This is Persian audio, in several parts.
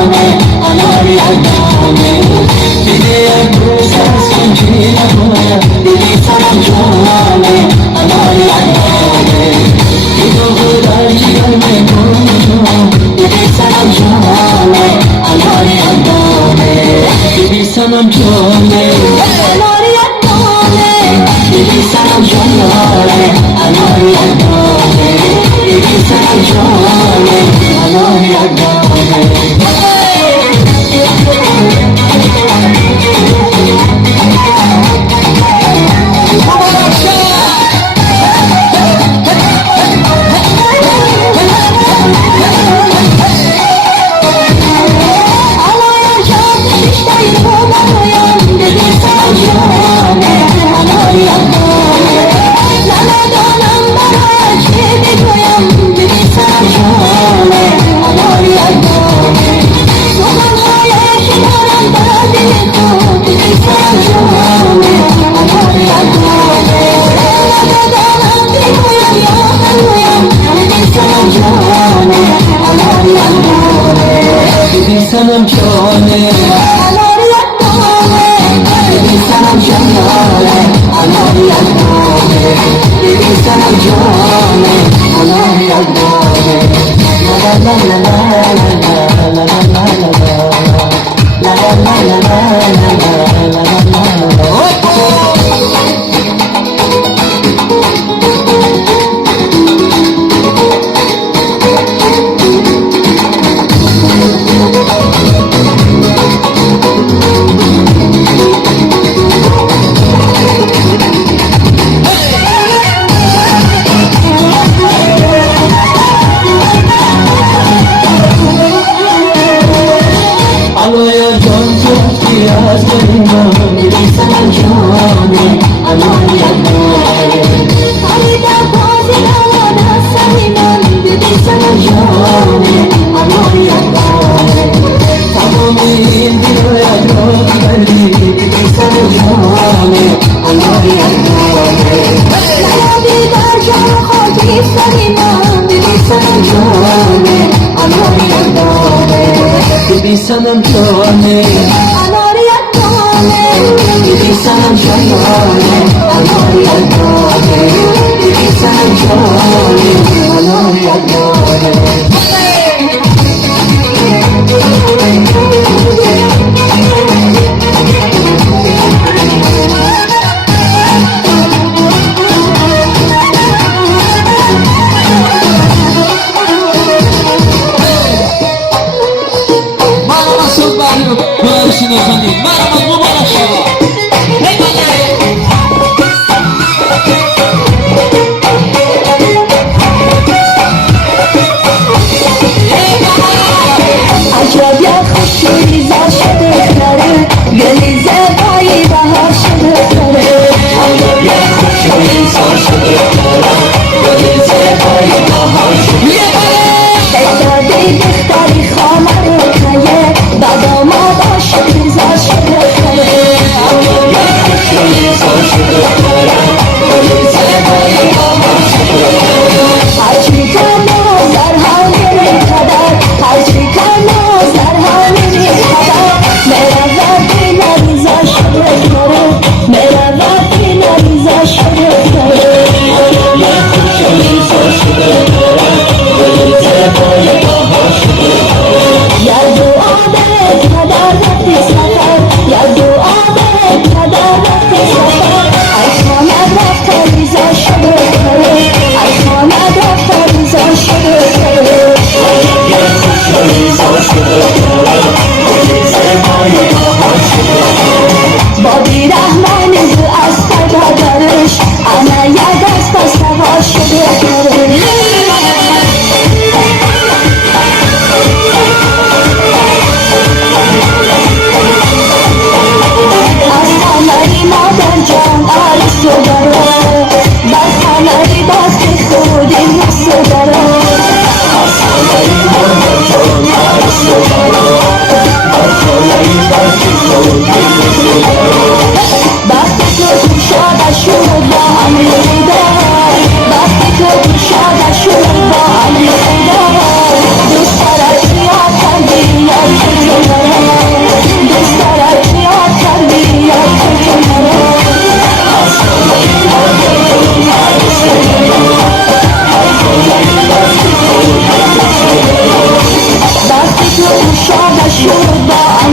جانه اناری اندامه دیده یک روز هستم که نکنم دیدی سرم جانه اناری اندامه دیدو بودر جیگر میکنم دیدی سرم جانه اناری اندامه دیدی سرم جانه اناری اندامه دیدی سرم جانه اناری اندامه دیدی سرم جانه اناری اندامه سنم جانه اناری اندامه دیدی سنم جانه اناری اندامه دیدی سنم جانه اناری اندامه لا لا لا لا لا لا لا لا لا دیدی سنم جانه اناری اندامه دیدی سنم جانه اناری اندامه دیدی سنم جانه اناری اندامه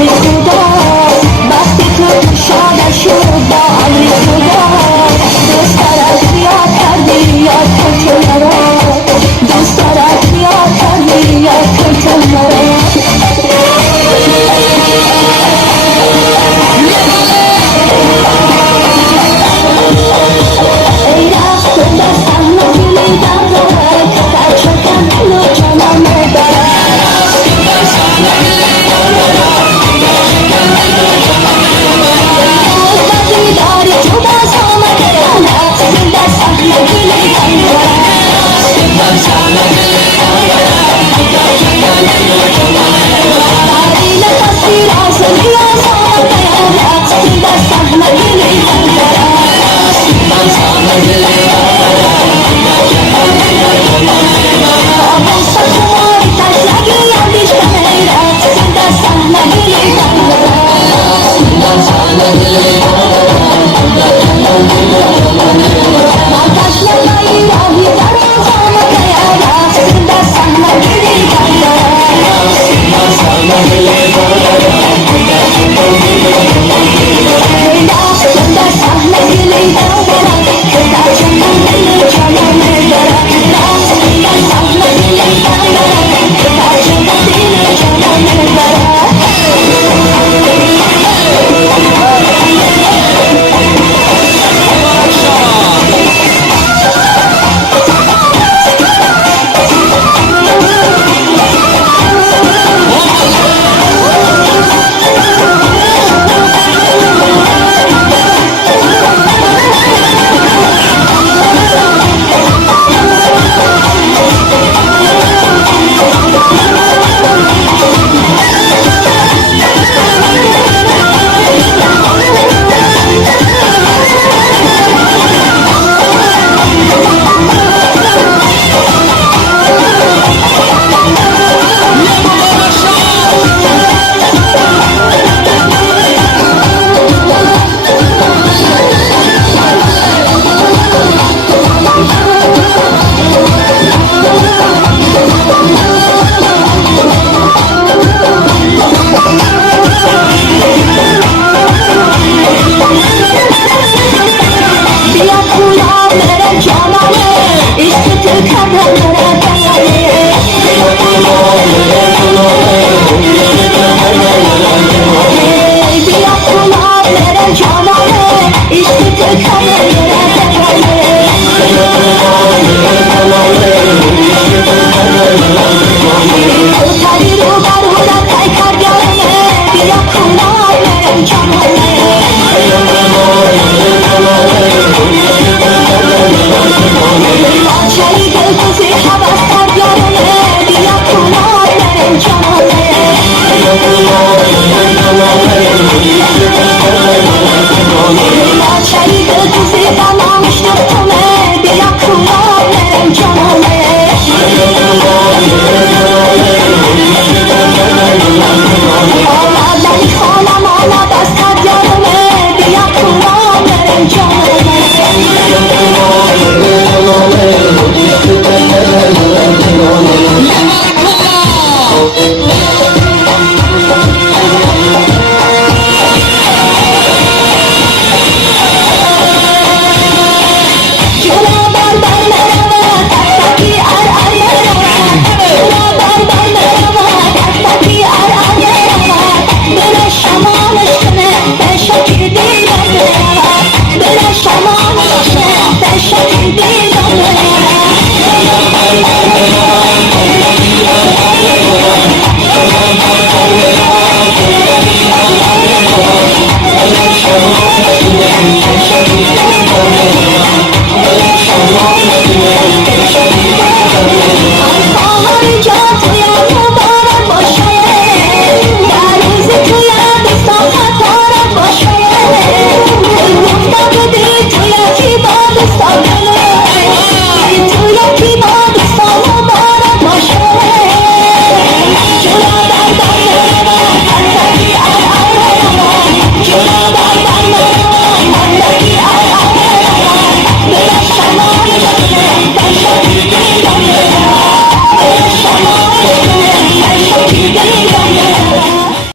امر خدا وقتی تو شادر شد با امر خدا دوست دارد یاد کردی یاد کن تو مرا دوست دارد یاد کردی یاد کن تو مرا ای رفت کن دستم نگیلی دارد در چکم نو جانم دارد اومدی داری تو باز آمده این دستم نگیلی دارد داری نفسی راز و نیاز آمده این دستم نگیلی دارد Sana